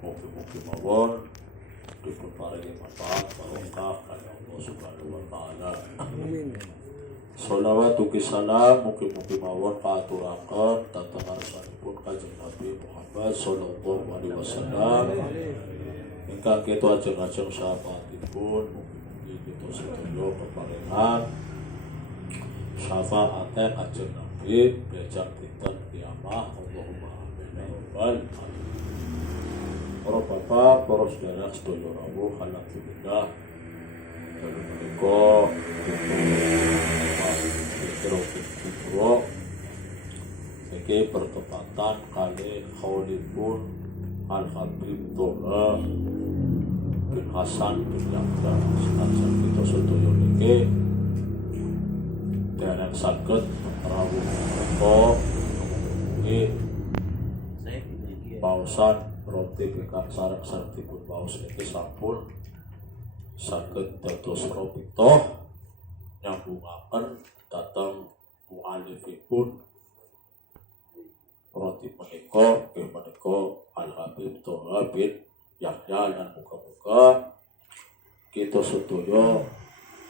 Mugi-mugi mawon dipunparingi manfaat barokah kalian Allah Subhanahu wa taala. Amin. Sholawat ugi salam mugi-mugi mawon kaaturaken dhateng ngarsanipun Kanjeng Nabi Muhammad sallallahu alaihi wasallam. Ingkang kita ajeng-ajeng sahabatipun mugi-mugi kita sedaya peparingan syafaate Kanjeng Nabi bejak dinten kiamah. Allahumma amin ya rabbal alamin. Para bapak, para saudara sedaya rawuh alhamdulillah. Dalam menika iki bertepatan kali khaulipun Al-Habib Toha bin Hasan bin Yahya senajan kita sedaya niki dereng saged rawuh menika nggih pausan roti ingkang sareng-sarengipun paus niki sampun saged dados robitoh nyambungaken dhateng mu'alifipun roti menika inggih menika Al-Habib Toha bin Yahya lan muga-muga kita sedaya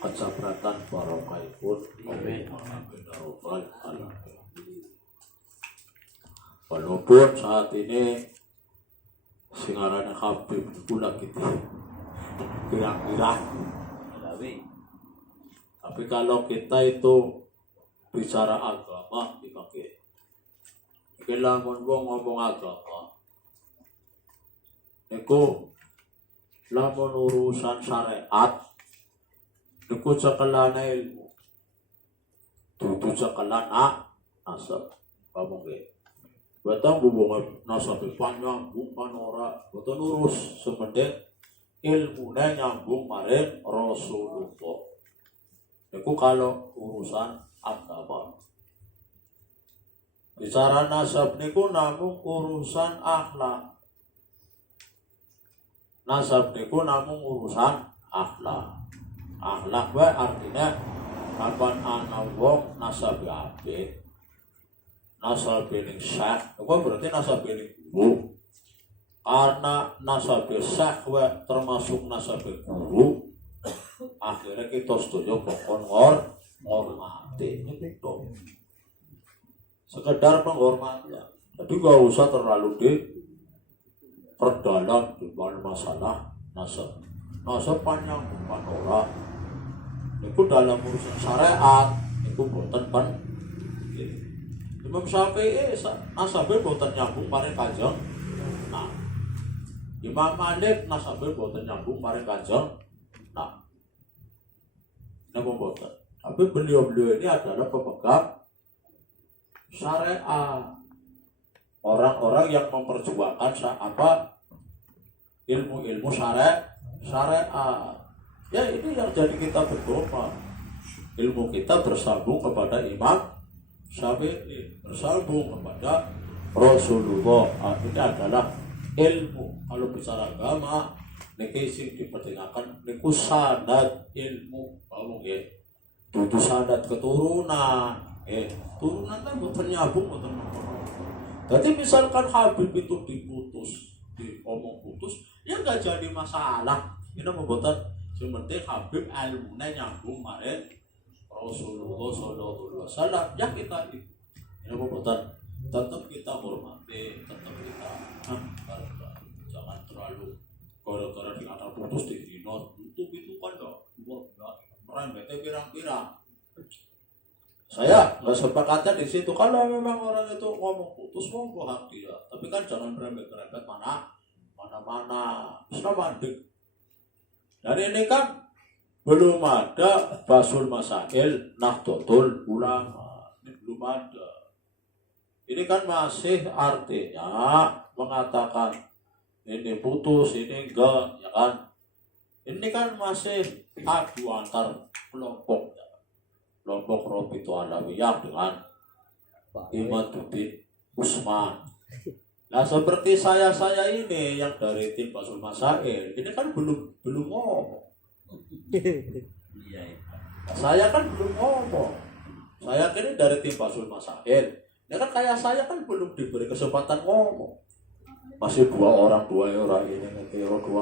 kecapratan barokahipun. Amin amin ya rabbal alamin. Walaupun saat ini singarannya Habib itu lagi kira-kira, tapi kalau kita itu bicara agama dipakai. Lamun wong ngomong agama, niku lamun urusan syariat, niku cekelane ilmu, dudu cekelan nasab, ngomong gitu. Batang hubungan nasab nyambung panora, betul urus sementing ilmunya nyambung maring Rasulullah. Itu kalau urusan agama. Bicara nasab niku namung urusan akhlak. Nasab niku namung urusan akhlak. Akhlak wae artinya kapan ana wong nasab apik. Nasab ning syekh, itu berarti nasab ning guru. Karena nasab syekh termasuk nasab guru, akhirnya kita setuju pokon ngormati itu. Sekedar penghormatan. Jadi gak usah terlalu diperdalam di masalah nasab. Nasab panjang bukan orang. Itu dalam urusan syariat, itu boten penting. Imam Syafi'i nasabnya boten nyambung maring Kanjeng. Nah, Imam Malik nasabnya boten nyambung maring Kanjeng. Nah, ini boten. Tapi beliau-beliau ini adalah pemegang syariat. Orang-orang yang memperjuangkan ilmu-ilmu syariat. Ya ini yang jadi kita berdoa. Ilmu kita bersambung kepada Imam Syafi'i, bersambung kepada Rasulullah. Ini adalah ilmu. Kalau bicara agama, niki sing diperdengarkan niku sanad ilmu. Kamu nggih. Dudu sanad keturunan. Turunan kan boten nyambung boten. Jadi misalkan Habib itu diomong putus, ya enggak jadi masalah. Ini membuat sementing Habib ilmunya nyambung maring Rasulullah sallallahu alaihi wasallam. Ya kita ini membuat tetap kita hormati, tetap kita jangan terlalu gara-gara dikata putus di dinor itu kan dong merembetnya pirang-pirang. Saya nggak sepakatnya di situ. Kalau memang orang itu ngomong putus monggo hak dia, tapi kan jangan merembet-merembet mana-mana. Islam mandik. Dan ini kan belum ada Basul Masail Nahdlatul Ulama. Ini belum ada. Ini kan masih artinya mengatakan ini putus, ini enggak, ya kan? Ini kan masih adu antar kelompok. Kelompok Robito Alawiyah dengan Imaduddin Usman. Nah seperti saya ini yang dari tim Basul Masail, ini kan belum ngomong. Saya kan belum ngomong. Saya dari tim Basul Masail. Ya kan kayak saya kan belum diberi kesempatan ngomong. masih dua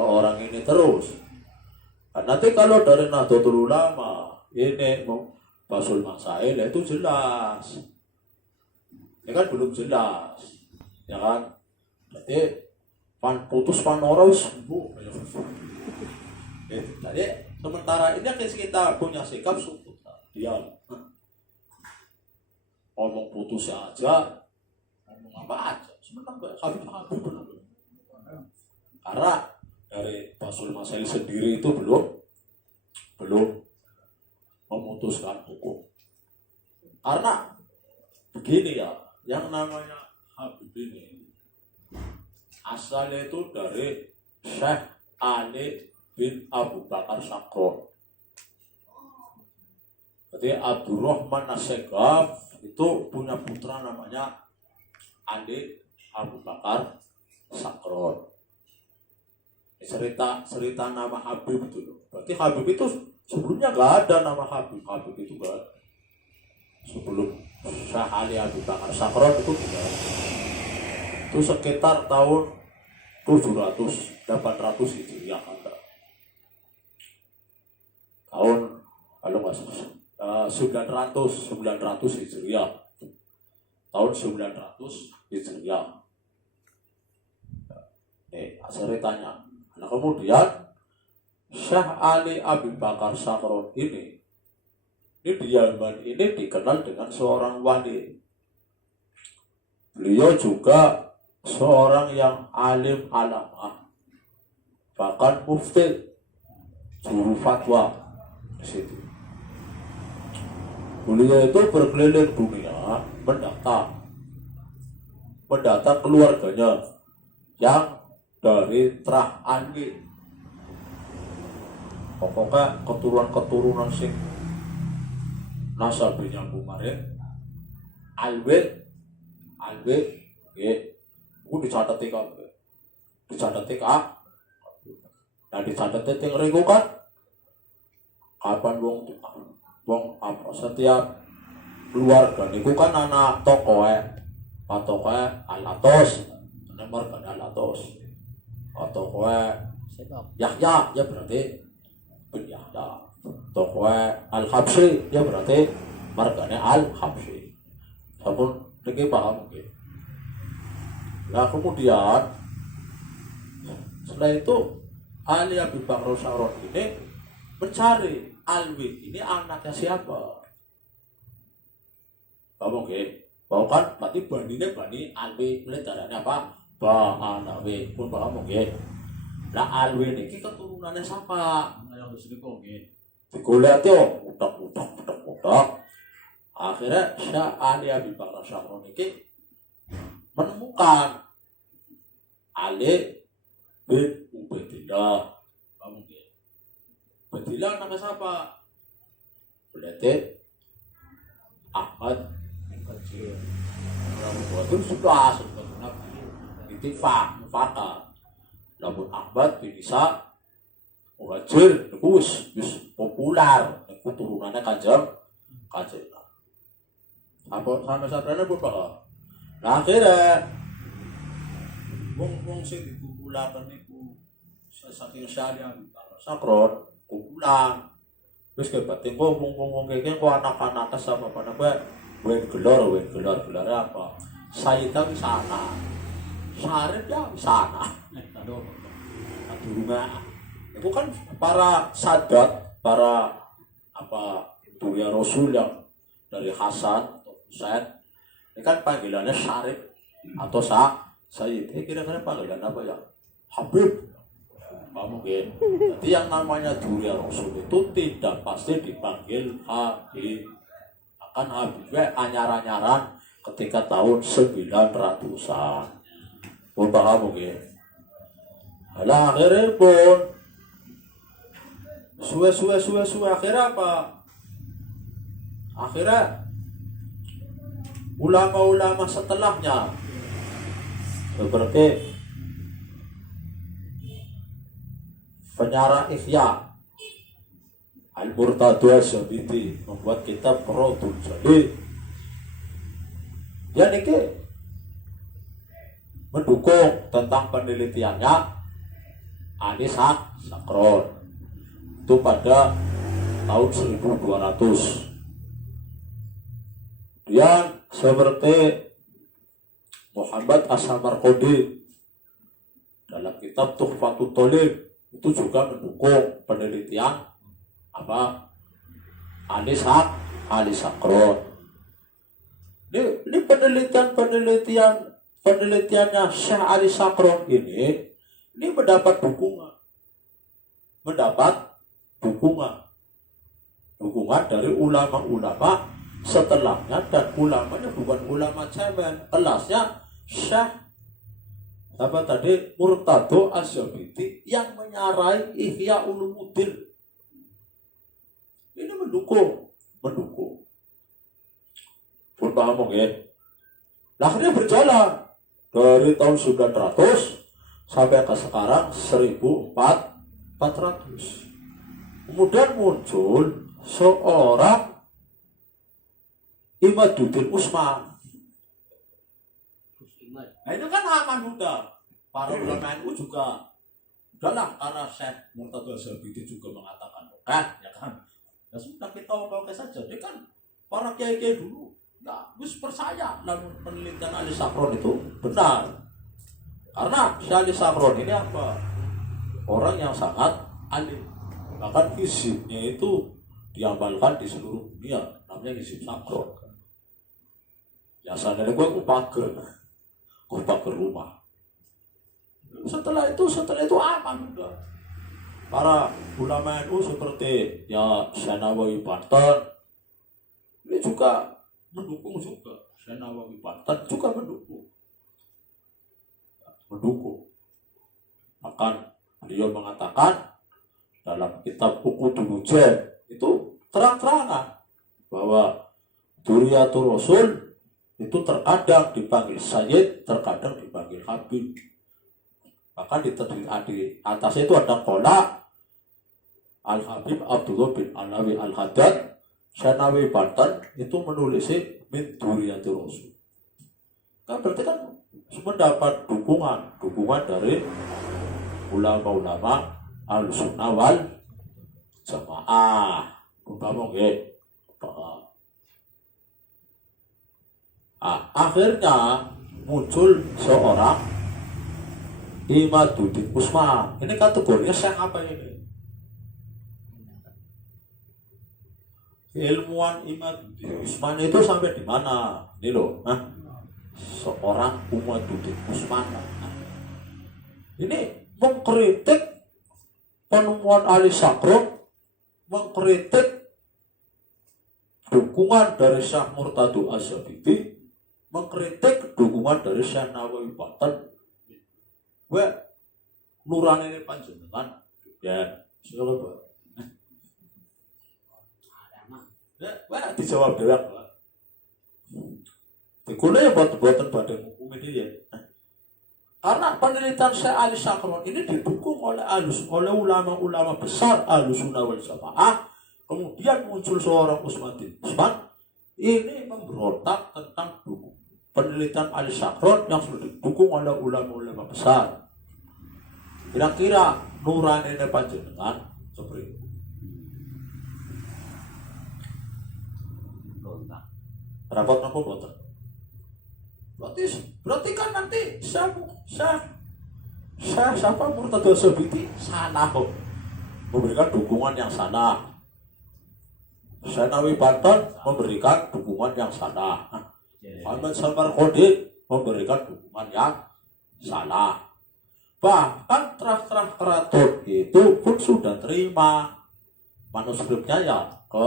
orang ini terus. Nah, nanti kalau dari Nahdlatul Ulama ini Basul Masail itu jelas, ini kan belum jelas, ya kan? Jadi putus panora sembuh. Jadi sementara ini kita punya sikap sukut, diam, ngomong putus aja, ngomong apa aja, sebenarnya habis benar. Karena dari Basul Masail sendiri itu belum memutuskan hukum. Karena begini ya, yang namanya Habib ini asalnya itu dari Syekh Ali bin Abu Bakar Sakron. Jadi Abdurrahman As-Segaf itu punya putra namanya Ali Abu Bakar Sakron. Cerita nama Habib itu loh. Berarti Habib itu sebelumnya nggak ada nama Habib. Habib itu nggak ada. Sebelum Syekh Ali Abu Bakar Sakron itu tidak ada. Itu sekitar tahun 800 Hijriah ada. Tahun kalau nggak salah 900 Hijriah. Tahun 900 Hijriah. Ceritanya. Nah kemudian Syekh Ali Abu Bakar Sakron ini di Yaman ini dikenal dengan seorang wali. Beliau juga seorang yang alim alamah, bahkan mufti, juru fatwa di situ. Beliau itu berkeliling dunia mendata keluarganya yang dari Trah Andi. Pokoknya keturunan sing nasabinya kemarin Alwe ya itu dicatat nah dicatat ting rego kan kapan wong apa setiap keluarga niku kan anak tokoe Alatos nomor kan Alatos atau Yahya ya berarti bin Yahya tokoe Al-Habsyi ya berarti margane Al-Habsyi. Sampun niki paham nggih. Nah kemudian setelah itu Ali Abu Bakar Sakron ini mencari Alwi ini anaknya siapa. Kamu nggih, bahwa kan berarti Bani Alwi mulai darahnya apa? Ba'anawi pun paham nggih. Nah Alwi niki keturunannya siapa? Yang disini kok nggih. Digolek yo, utak. Akhirnya Syekh Ali Abu Bakar Sakron niki menemukan Ali bin Ubaidillah. Kamu nggih. Ubaidillah nama siapa? Berarti Ahmad bin Kecil. Itu sudah mufakat. Namun Ahmad bin Isa Muhajir itu wis populer, itu turunannya kanjeng. Apa sampai sabrana pun paham. Nah akhirnya wong sing dikumpulaken niku saking syariah Sakron kumpulan. Wis kebatin kok wong kene kok anak-anak sama pada wen gelar apa? Sayyidah wisana. Syarif ya wisana. Aduh rumah. Itu kan para sadat, para apa Turia Rasul yang dari Hasan atau Husain, ini kan panggilannya Syarif atau Sayyid. Kira-kira panggilan apa ya? Habib. Kamu kan? Jadi yang namanya Turia Rasul itu tidak pasti dipanggil Habib. Akan Habibnya anyar-anyaran ketika tahun 900-an. Pun paham kan? Lah akhirnya pun suwe akhirnya apa? Akhirnya ulama-ulama setelahnya seperti penyarah Ihya Al-Murtadha Zabidi membuat kitab Radul Jalil. Ya niki mendukung tentang penelitiannya Ali Sakron itu pada tahun 1200. Kemudian seperti Muhammad As-Samarqandi dalam kitab Tuhfatul Thalib itu juga mendukung penelitian Ali Sakron. Ini penelitiannya Syekh Ali Sakron ini mendapat dukungan dari ulama-ulama setelahnya, dan ulamanya bukan ulama cemen, kelasnya Syekh Murtado Az-Zabidi yang menyarai Ihya Ulumuddin. Ini mendukung. Pun paham ya. Akhirnya berjalan dari tahun 900 sampai ke sekarang 1400. Kemudian muncul seorang Imaduddin Usman. Nah itu kan aman udah. Para ulama NU juga udahlah, karena Syekh Murtado Az-Zabidi juga mengatakan ya kan. Ya sudah, kita oke saja. Dia kan para kiai-kiai dulu ya wis percaya namun penelitian Ali Sakron itu benar. Karena Syekh Ali Sakron ini orang yang sangat alim. Bahkan hizibnya itu diamalkan di seluruh dunia, namanya hizib Sakron. Biasanya gue pager rumah. Setelah itu aman udah. Para ulama NU seperti Syekh Nawawi Banten ini juga mendukung juga. Syekh Nawawi Banten juga mendukung. Akan beliau mengatakan dalam kitab Uqudul Ujab itu terang-terangan bahwa Duriyatul Rasul itu terkadang dipanggil Sayyid, terkadang dipanggil Habib. Bahkan di atasnya itu ada qala Al-Habib Abdullah bin Alawi Al-Haddad. Syekh Nawawi Banten itu menulis min Duriyatul Rasul. Kan berarti kan mendapat dukungan dari ulama-ulama Ahlussunnah wal Jamaah. Umpama nggih. Akhirnya muncul seorang Imaduddin Usman. Ini kategorinya Syekh apa ini? Ilmuwan Imaduddin Usman itu sampai di mana? Ini loh, seorang Imaduddin Usman. Ini mengkritik penemuan Ali Sakron, mengkritik dukungan dari Syekh Murtado Az-Zabidi, mengkritik dukungan dari Syekh Nawawi Banten. Nurani ini panjenengan ya, siapa? Dijawab dewek. Dikuliah buat-buatan badan hukum ini ya. Karena penelitian Syekh Ali Sakron ini didukung oleh ulama-ulama besar Ahlussunnah wal Jamaah. Kemudian muncul seorang Usman ini memberontak tentang penelitian Ali Sakron yang sudah didukung oleh ulama-ulama besar. Kira-kira nurani ini panjenengan seperti itu. Rapat apa boten? Berarti kan nanti siapa Murtado Az-Zabidi salah kok, memberikan dukungan yang salah. Syekh Nawawi Banten memberikan dukungan yang salah. Muhammad Samarqandi memberikan dukungan yang salah. Bahkan terah-terah keraton itu pun sudah terima manuskripnya ya ke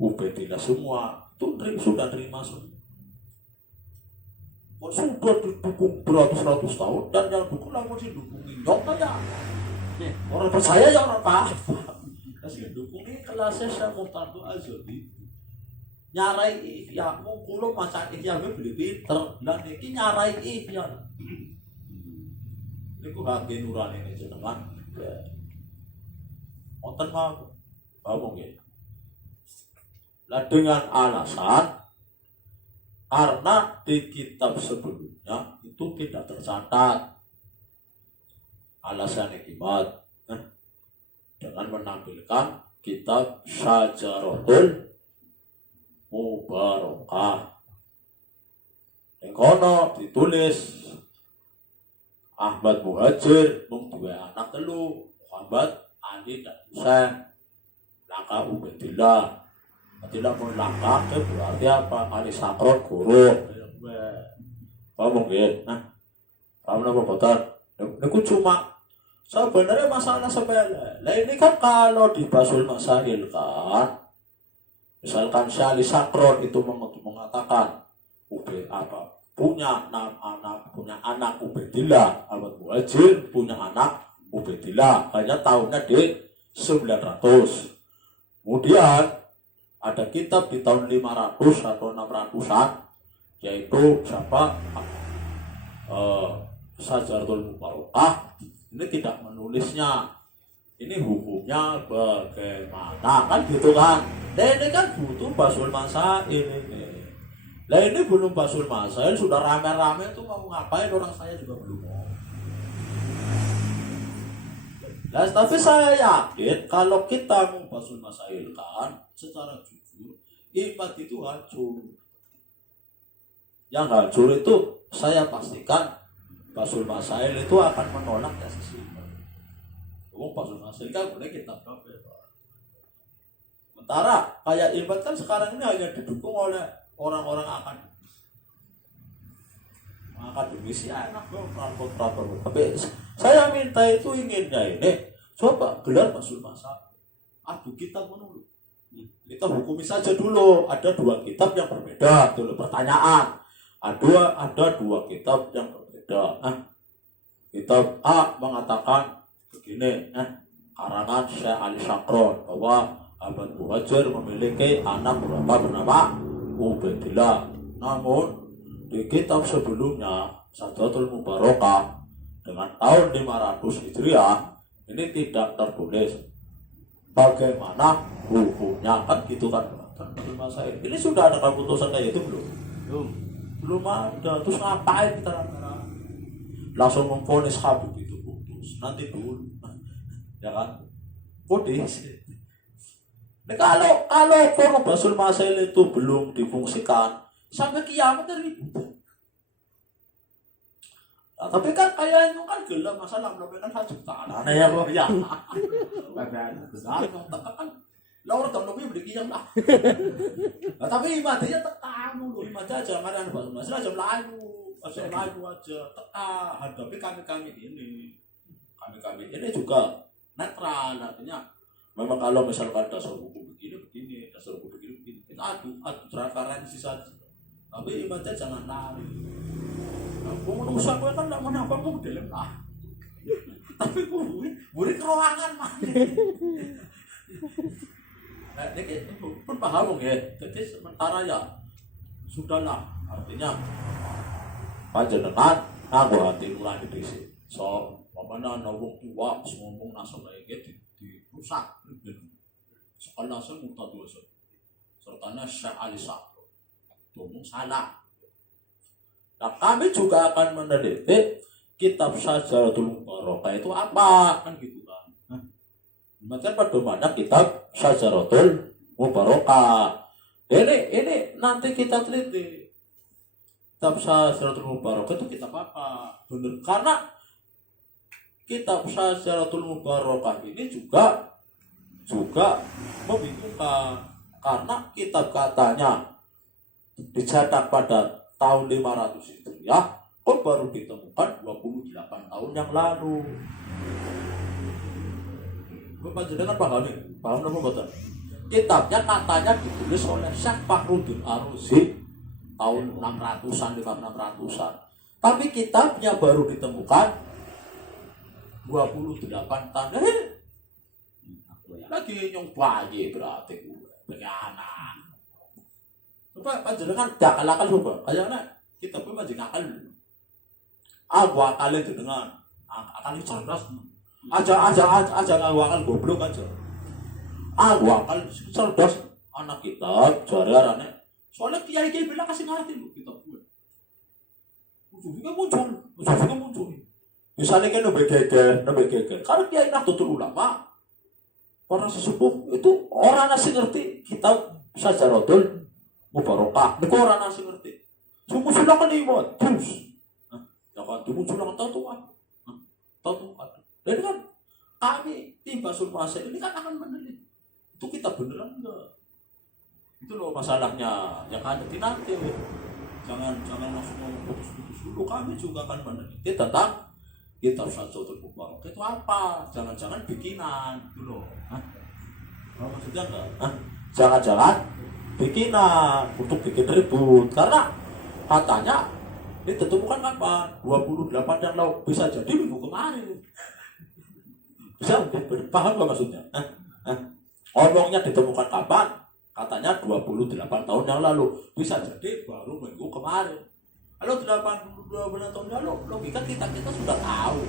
Ubaidillah semua. Itu sudah terima semua. Sudah didukung beratus-ratus tahun, dan yang dukung langsung didukungin. Contoh ya, orang percaya ya orang apa? Kasih dukungin kelasnya Syekh Murtado Az-Zabidi. Nyarai ihya, mungkulo maca ihya beli pinter, dan ini nyarai ihya. Ini ku hati nurani ini jenengan. Wonten mau nggih. Lah dengan alasan karena di kitab sebelumnya itu tidak tercatat. Alasannya gimana? Dengan menampilkan kitab Syajaratul Mubarakah. Yang kono ditulis Ahmad Muhajir mung duwe anak telu, Muhammad, Ali dan Husain. Langkah Ubaidillah. Tidak pun langkah itu berarti apa? Ali Sakron guru. Paham nggih? Nah, paham napa boten? Niku cuma sebenarnya masalah sepele. Lah ini kan kalau di Basul Masail kan, misalkan Ali Sakron itu mengatakan punya anak Ubaidillah, Ahmad Muhajir punya anak Ubaidillah, hanya tahunnya di 900. Kemudian ada kitab di tahun 500 atau 600-an, yaitu siapa? Syajaratul Mubarakah. Ini tidak menulisnya. Ini hukumnya bagaimana kan gitu kan? Nah, ini kan butuh Basul Masail ini. Lah ini belum Basul Masail sudah rame-rame itu mau ngapain, orang saya juga belum mau. Nah, tapi saya yakin kalau kita mau Basul Masail kan secara jujur, iman itu hancur. Yang hancur itu saya pastikan Basul Masail itu akan menolak tesis iman. Basul Masail kan boleh kita kabeh. Sementara kayak iman kan sekarang ini hanya didukung oleh orang-orang akademisi enak loh, rapor. Tapi saya minta itu inginnya ini coba gelar Basul Masail. Aduh kitab menurut kita hukumi saja dulu. Ada 2 kitab yang berbeda dulu pertanyaan. Ada 2 kitab yang berbeda. Kitab A mengatakan begini, karangan Syekh Ali Sakron bahwa Ahmad Muhajir memiliki anak bernama Ubaidillah. Namun di kitab sebelumnya Syajaratul Mubarakah dengan tahun 500 Hijriah ini tidak tertulis bagaimana hukumnya kan gitu kan. Ini sudah ada keputusan kayak itu belum ada. Terus ngapain kita langsung memvonis Habib itu putus nanti dulu ya kan putus. Nah, kalau forum Basul Masail itu belum difungsikan sampai kiamat ribut. Nah, tapi kan kayak itu kan gelap masalah belum kan jutaan. Nah ya kok ya. Besar kan lawan tahun lebih beli yang lah. Nah, tapi ibadahnya tekan dulu, ibadah aja marian Basul Masail aja lagu aja teka hadapi kami ini. Kami ini juga netral artinya. Memang kalau misalkan dasar hukum begini, dasar hukum begini, kita adu referensi saja. Tapi ibadah jangan lari. Aku menurut saya kan tidak menapa model lah. Tapi murid ruangan mah. Nah, ini pun paham ya. Jadi sementara ya sudahlah. Artinya panjenengan aku hati nurani dhisik. So, pamana wong tua ngomong nasional iki dirusak. Sekolah saya muta dosa. Sertanya Syekh Ali Sakron. Ngomong salah. Nah, kami juga akan meneliti kitab Syajaratul Mubarakah itu apa kan gitu kan. Macam pedomannya kitab Syajaratul Mubarakah. Ini nanti kita teliti. Kitab Syajaratul Mubarakah itu kitab apa? Benar karena kitab Syajaratul Mubarakah ini juga membingungkan karena kitab katanya dicetak pada tahun 500 Hijriah, kok baru ditemukan 28 tahun yang lalu. Bapak jenengan paham apa betul? Kitabnya katanya ditulis oleh Syekh Fakhruddin Ar-Razi tahun 600-an, 600-an. Tapi kitabnya baru ditemukan 28 tahun. Lagi nyong bayi berarti gue anak. Coba panjenengan dak akal coba. Kayaknya kita pun masih akal. Aku akal itu dengan akal itu cerdas. Aja ngaku akal goblok aja. Aku akal cerdas anak kita jare-arane. Soalnya kiai bilang kasih ngerti lu kita gue. Ujung-ujungnya muncul. Misalnya kan nabi geger. Karena dia Nahdlatul Ulama, para sesepuh itu orang nasi ngerti kitab Syajaratul Mubarakah. Mereka orang nasi ngerti. Semua sudah kan iman, terus. Jangan tunggu sudah tahu tuh. Dan kan kami tim Basul Masih ini kan akan menelit. Itu kita beneran enggak? Itu loh masalahnya. Ya kan nanti. Jangan langsung putus dulu. Kami juga akan meneliti tentang kitab Syajaratul Mubarakah itu apa? Jangan-jangan bikinan itu loh. Maksudnya enggak? Jangan-jangan bikinan untuk bikin ribut. Karena katanya ini ditemukan kapan? 28 yang lalu, bisa jadi minggu kemarin. Bisa paham gak maksudnya? Omongnya ditemukan kapan? Katanya 28 tahun yang lalu, bisa jadi baru minggu kemarin. Kalau 82 tahun lalu, logika kita sudah tahu.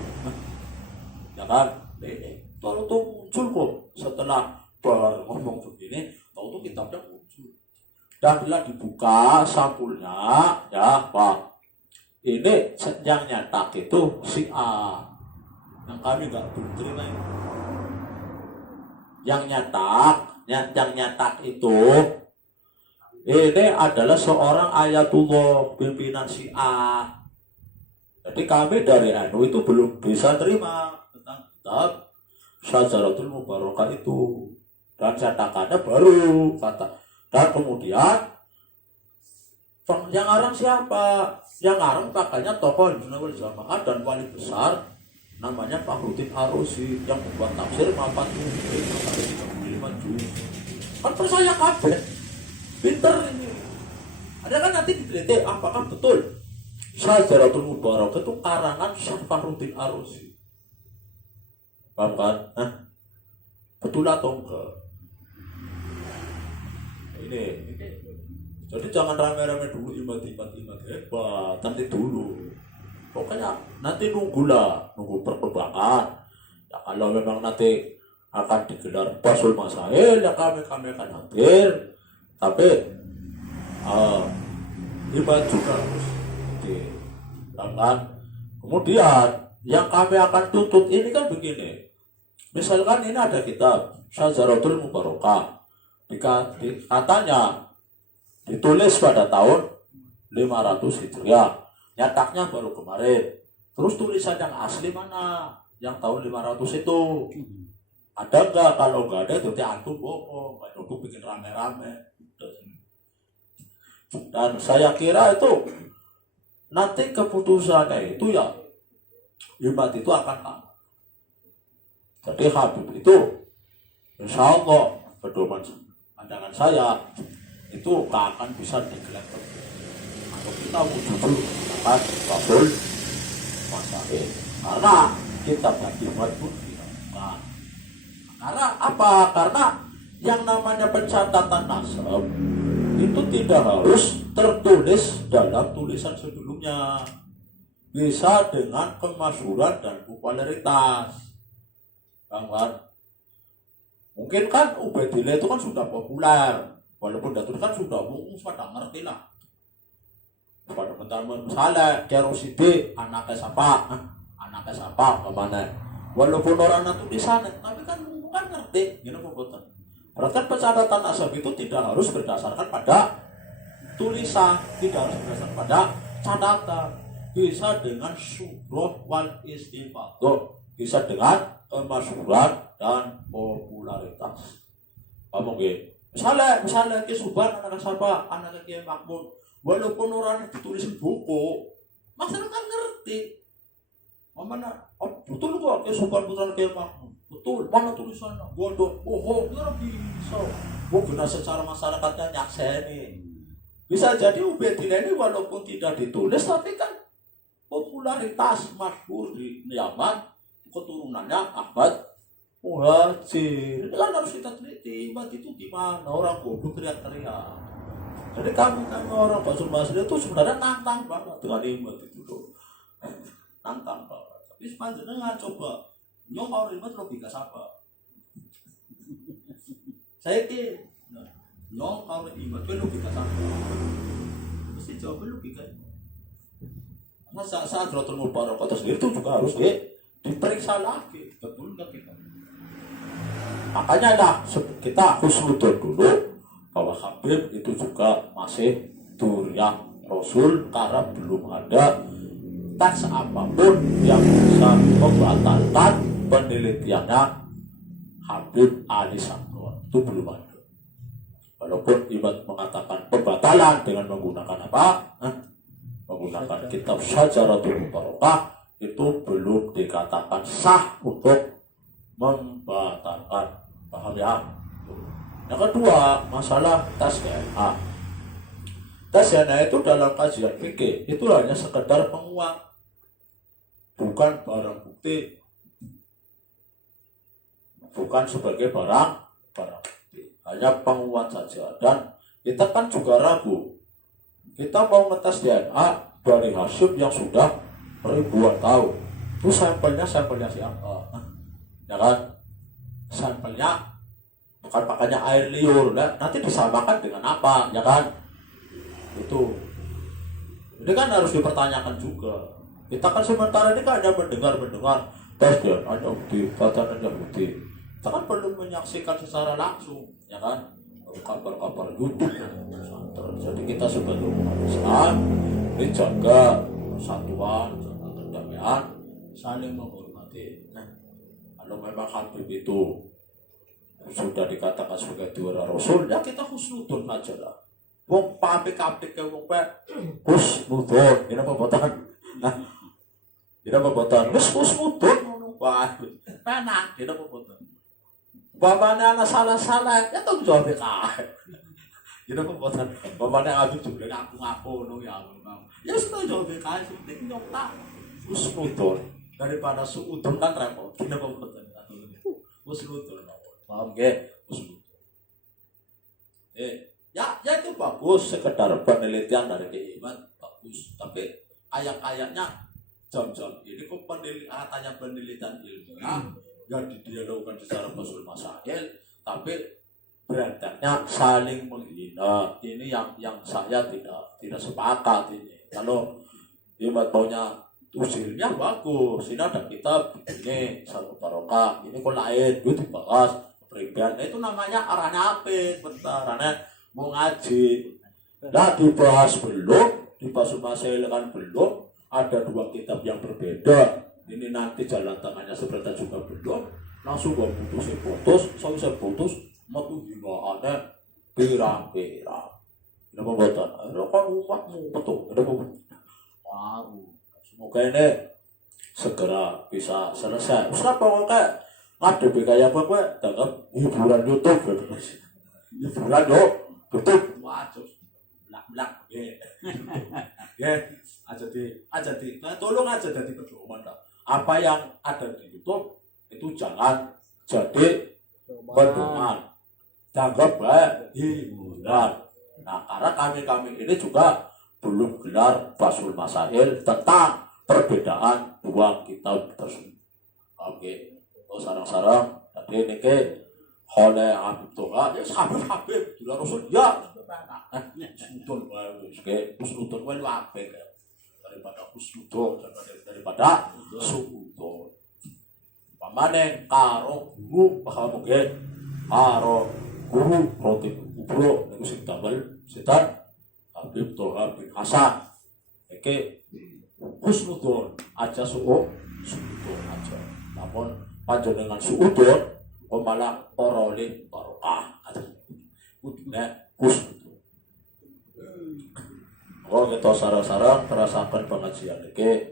Ya kan? Ini kalau tuh muncul kok setelah baru ngomong begini, tahu tuh kitabnya muncul. Dan bila dibuka sampulnya, ya Pak, ini yang nyetak itu si A, yang kami nggak belum terima ini. Yang nyetak itu ini adalah seorang ayatullah pimpinan si A. Jadi kami dari NU itu belum bisa terima tentang kitab Syajaratul Mubarakah itu, dan cetakannya baru kata. Dan kemudian yang ngarang siapa? Yang ngarang pakainya tokoh Ahlussunnah wal Jamaah dan wali besar namanya Fakhruddin Ar-Razi yang membuat tafsir 45 juz. Kan percaya kabeh. Pinter ini. Ada kan nanti diteliti apakah betul Syajaratul Mubarakah itu karangan Syekh Fakhruddin Ar-Razi. Paham kan? Betul atau enggak? Ini. Jadi jangan rame-rame dulu imat hebat, nanti dulu. Pokoknya nanti nunggu perkembangan. Ya kalau memang nanti akan digelar Basul Masail, ya kami akan hadir. Tapi imat juga harus dilakukan. Kemudian yang kami akan tuntut ini kan begini. Misalkan ini ada kitab Syajaratul Mubarakah. Katanya ditulis pada tahun 500 Hijriah, nyetaknya baru kemarin. Terus tulisan yang asli mana? Yang tahun 500 itu ada enggak? Kalau enggak ada, itu antum bohong. Antum bikin rame-rame. Dan saya kira itu nanti keputusannya itu ya umat itu akan tahu. Jadi Habib itu insya Allah pedoman pandangan saya itu gak akan bisa digelar. Kalau kita mau jujur akan Basul Masail, karena kitabnya dibuat pun tidak. Karena apa? Karena yang namanya pencatatan nasab itu tidak harus tertulis dalam tulisan sebelumnya, bisa dengan kemasyhuran dan popularitas. Kan? Mungkin kan Ubaidillah itu kan sudah populer, walaupun Datuk kan sudah umum, pada ngerti lah. Pada teman-teman misalnya Kerosidi anaknya siapa kemana, walaupun orang itu di sana, tapi kan bukan ngerti, gini betul. Berarti pencatatan nasab itu tidak harus berdasarkan pada tulisan, tidak harus berdasarkan pada catatan, bisa dengan surah wal istifadah, bisa dengan kemasyhuran dan popularitas. Kamu gitu. Misalnya Ki Subhan anak siapa? Anak Ki Makmun. Walaupun orang ditulis buku, masyarakat ngerti. Mana? Oh, betul kok Ki Subhan putra Ki Makmun. Betul. Mana tulisannya? Bodoh. Oh, dia bisa. Guna secara masyarakatnya nyakseni. Bisa jadi Ubaidillah ini walaupun tidak ditulis, tapi kan popularitas masyhur di Yaman, keturunannya Ahmad Muhajir. Ini kan harus kita teliti, imat itu gimana, orang goblok teriak-teriak. Jadi kami orang Basul Masail itu sebenarnya nantang banget dengan imat itu loh. Nantang banget. Tapi sepanjangnya coba nyong kalau imat logika siapa? Saya ki nyong kalau imat logika siapa? Mesti jawab logika. Masa Sadratul Mubarakah sendiri itu juga harus diperiksa lagi, betul nggak kita? Makanya lah kita husnudon dulu bahwa Habib itu juga masih duriah Rasul karena belum ada tes apapun yang bisa membatalkan penelitiannya Habib Ali Sakron. Itu belum ada. Walaupun Imam mengatakan pembatalan dengan menggunakan apa? Menggunakan kitab Syajaratul Mubarakah, itu belum dikatakan sah untuk membatalkan. Paham ya? Yang kedua, masalah tes DNA. Tes DNA itu dalam kajian fikih itu hanya sekedar penguat, bukan barang bukti, bukan sebagai barang bukti, hanya penguat saja. Dan kita kan juga ragu. Kita mau ngetes DNA dari Hashim yang sudah ribuan tahun. Itu sampelnya siapa? Ya kan? Sampelnya bukan pakainya air liur, nanti disamakan dengan apa, ya kan? Itu ini kan harus dipertanyakan juga. Kita kan sementara ini kan hanya mendengar tes DNA hanya bukti, tatanan bukti. Kita kan perlu menyaksikan secara langsung, ya kan? Kabar-kabar YouTube. Jadi kita sebagai umat Islam ini jaga persatuan, jaga kedamaian, saling menghormati. Kalau memang Habib itu sudah dikatakan sebagai juara Rasul, ya kita husnudon aja lah. Wong pabrik-pabrik ke wong husnudon, ini apa botan? Ini apa botan? Husnudon ngono wae. Penak, ini apa botan? Bapaknya anak salah-salah, ya tanggung jawab kae. Ini apa botan? Bapaknya Habib juga ngaku-ngaku ngono ya. Ya sudah jawab kae, penting nyokta husnudon daripada suudon kan repot. Ini apa botan? Husnudon. Paham ke? Ya itu bagus, sekedar penelitian dari keiman bagus, tapi ayat-ayatnya jam-jam ini kok katanya penelitian ilmiah yang didialogkan secara masul masail, tapi berantaknya saling menghina. Ini yang saya tidak sepakat ini. Kalau iman maunya usilnya bagus, ini ada kitab ini Syarah Barokah, ini kok lain itu dibahas peribuan. Itu namanya arahnya apa? Bentar, arahnya mau ngaji. Nah dibahas belum, dibahas masalah kan belum. Ada dua kitab yang berbeda. Ini nanti jalan tangannya sebentar juga belum. Langsung gua putus. Saya putus, mau gimana? Pirang-pirang. Ini pembuatan. Kan umatmu betul. Ini pembuatan. Wow. Semoga ini segera bisa selesai. Usah pokoknya ngadepi kayak apa dengan hiburan YouTube. Hiburan YouTube. Waduh. Blak-blak. Ya. Aja di. Nah, tolong aja dari pedoman. Apa yang ada di YouTube itu jangan jadi pedoman. Tanggap hiburan. Nah, karena kami ini juga belum gelar Basul Masail tentang perbedaan dua kitab tersebut. Oke. Sarang-sarang tadi ini ke oleh Habib Toha, ya Habib juga Rasul ya. Husnudon wae, husnudon wae apik daripada husnudon daripada suudon. Pamane karo guru paham ge karo guru roti kubro niku sing damel setan Habib Toha bin Hasan. Iki husnudon aja suudon aja. Namun panjenengan suudon kok malah ora oleh barokah ada kudune husnudon. Oh kita sarang-sarang terasakan pengajian ini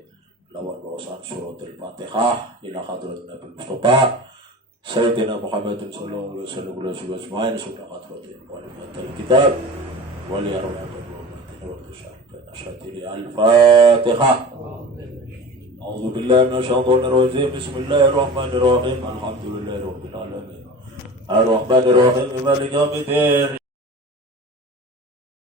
lawan bawasan suratul Fatihah ila hadratin Nabi Mustafa Sayyidina Muhammadin sallallahu alaihi wasallam sudah hadratin wa al kitab wa li arwahil mu'minin wa tusyahid asyhadu al-Fatihah. A'udzu billahi minasyaitonir rajim. Bismillahirrahmanirrahim. Alhamdulillahirabbil alamin. Ar-Rahmanir Rahim. Maliki yaumiddin.